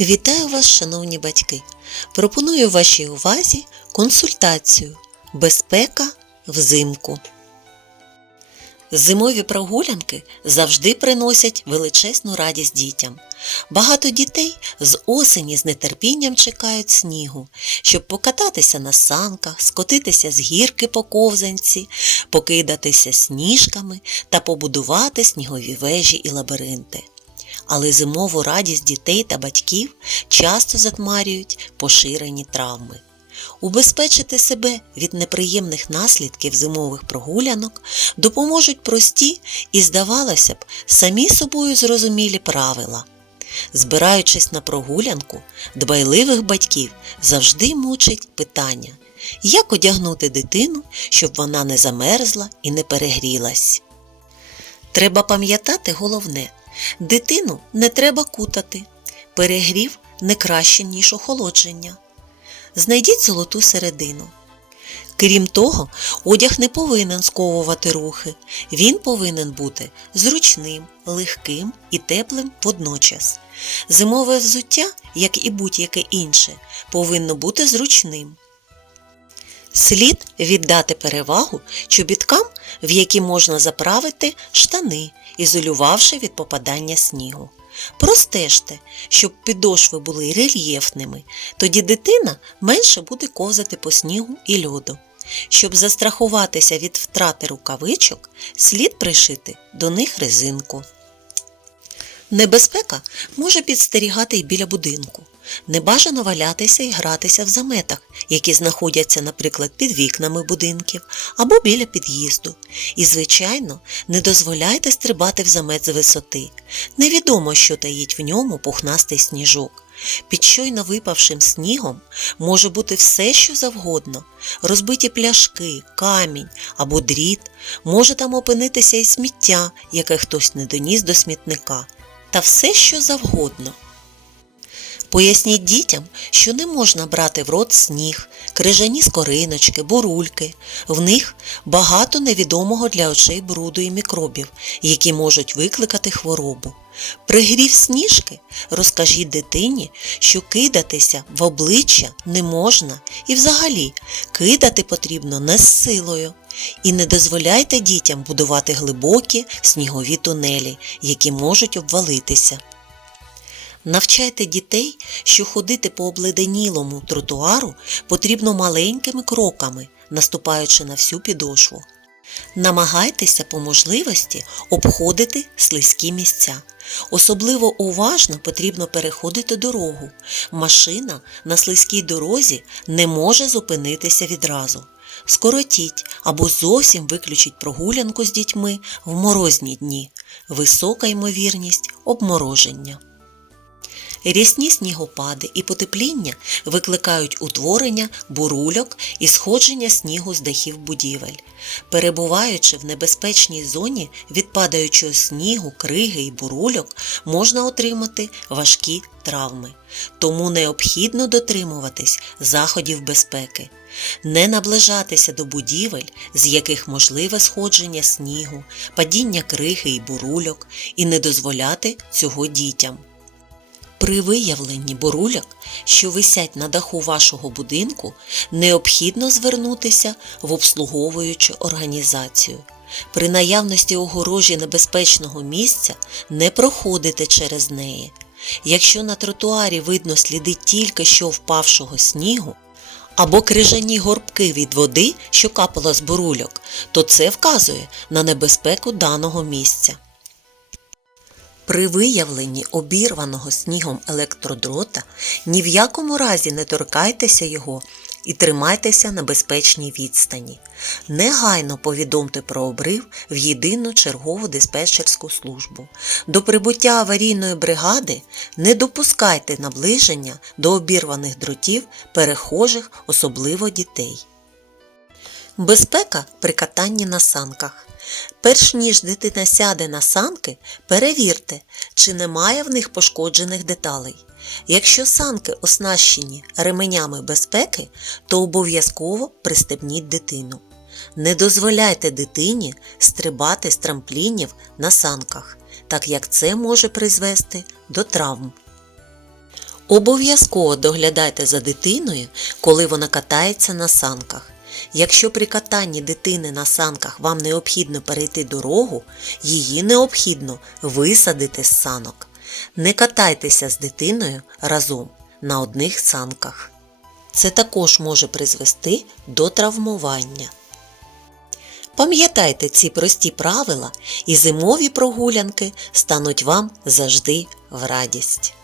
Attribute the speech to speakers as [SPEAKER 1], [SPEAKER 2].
[SPEAKER 1] Вітаю вас, шановні батьки! Пропоную вашій увазі консультацію Безпека взимку. Зимові прогулянки завжди приносять величезну радість дітям. Багато дітей з осені з нетерпінням чекають снігу, щоб покататися на санках, скотитися з гірки по ковзанці, покидатися сніжками та побудувати снігові вежі і лабіринти. Але зимову радість дітей та батьків часто затмарюють поширені травми. Убезпечити себе від неприємних наслідків зимових прогулянок допоможуть прості і, здавалося б, самі собою зрозумілі правила. Збираючись на прогулянку, дбайливих батьків завжди мучить питання, як одягнути дитину, щоб вона не замерзла і не перегрілась. Треба пам'ятати головне дитину не треба кутати, перегрів не краще, ніж охолодження. Знайдіть золоту середину. Крім того, одяг не повинен сковувати рухи, він повинен бути зручним, легким і теплим водночас. Зимове взуття, як і будь-яке інше, повинно бути зручним. Слід віддати перевагу чобіткам, в які можна заправити штани, ізолювавши від попадання снігу. Простежте, щоб підошви були рельєфними, тоді дитина менше буде ковзати по снігу і льоду. Щоб застрахуватися від втрати рукавичок, слід пришити до них резинку. Небезпека може підстерігати й біля будинку. Небажано валятися і гратися в заметах, які знаходяться, наприклад, під вікнами будинків або біля під'їзду. І, звичайно, не дозволяйте стрибати в замет з висоти. Невідомо, що таїть в ньому пухнастий сніжок. Під щойно випавшим снігом може бути все, що завгодно. Розбиті пляшки, камінь або дріт, може там опинитися і сміття, яке хтось не доніс до смітника, та все, що завгодно. Поясніть дітям, що не можна брати в рот сніг, крижані скориночки, бурульки. В них багато невідомого для очей бруду і мікробів, які можуть викликати хворобу. Пригрів сніжки, розкажіть дитині, що кидатися в обличчя не можна і взагалі кидати потрібно не з силою. І не дозволяйте дітям будувати глибокі снігові тунелі, які можуть обвалитися. Навчайте дітей, що ходити по обледенілому тротуару потрібно маленькими кроками, наступаючи на всю підошву. Намагайтеся по можливості обходити слизькі місця. Особливо уважно потрібно переходити дорогу. Машина на слизькій дорозі не може зупинитися відразу. Скоротіть або зовсім виключить прогулянку з дітьми в морозні дні. Висока ймовірність обмороження. Рясні снігопади і потепління викликають утворення бурульок і сходження снігу з дахів будівель. Перебуваючи в небезпечній зоні від падаючого снігу, криги і бурульок, можна отримати важкі травми. Тому необхідно дотримуватись заходів безпеки, не наближатися до будівель, з яких можливе сходження снігу, падіння криги і бурульок, і не дозволяти цього дітям. При виявленні бурульок, що висять на даху вашого будинку, необхідно звернутися в обслуговуючу організацію. При наявності огорожі небезпечного місця не проходите через неї. Якщо на тротуарі видно сліди тільки що впавшого снігу, або крижані горбки від води, що капала з бурульок, то це вказує на небезпеку даного місця. При виявленні обірваного снігом електродрота ні в якому разі не торкайтеся його і тримайтеся на безпечній відстані. Негайно повідомте про обрив в єдину чергову диспетчерську службу. До прибуття аварійної бригади не допускайте наближення до обірваних дротів перехожих, особливо дітей. Безпека при катанні на санках. Перш ніж дитина сяде на санки, перевірте, чи немає в них пошкоджених деталей. Якщо санки оснащені ременями безпеки, то обов'язково пристебніть дитину. Не дозволяйте дитині стрибати з трамплінів на санках, так як це може призвести до травм. Обов'язково доглядайте за дитиною, коли вона катається на санках. Якщо при катанні дитини на санках вам необхідно перейти дорогу, її необхідно висадити з санок. Не катайтеся з дитиною разом на одних санках. Це також може призвести до травмування. Пам'ятайте ці прості правила, і зимові прогулянки стануть вам завжди в радість.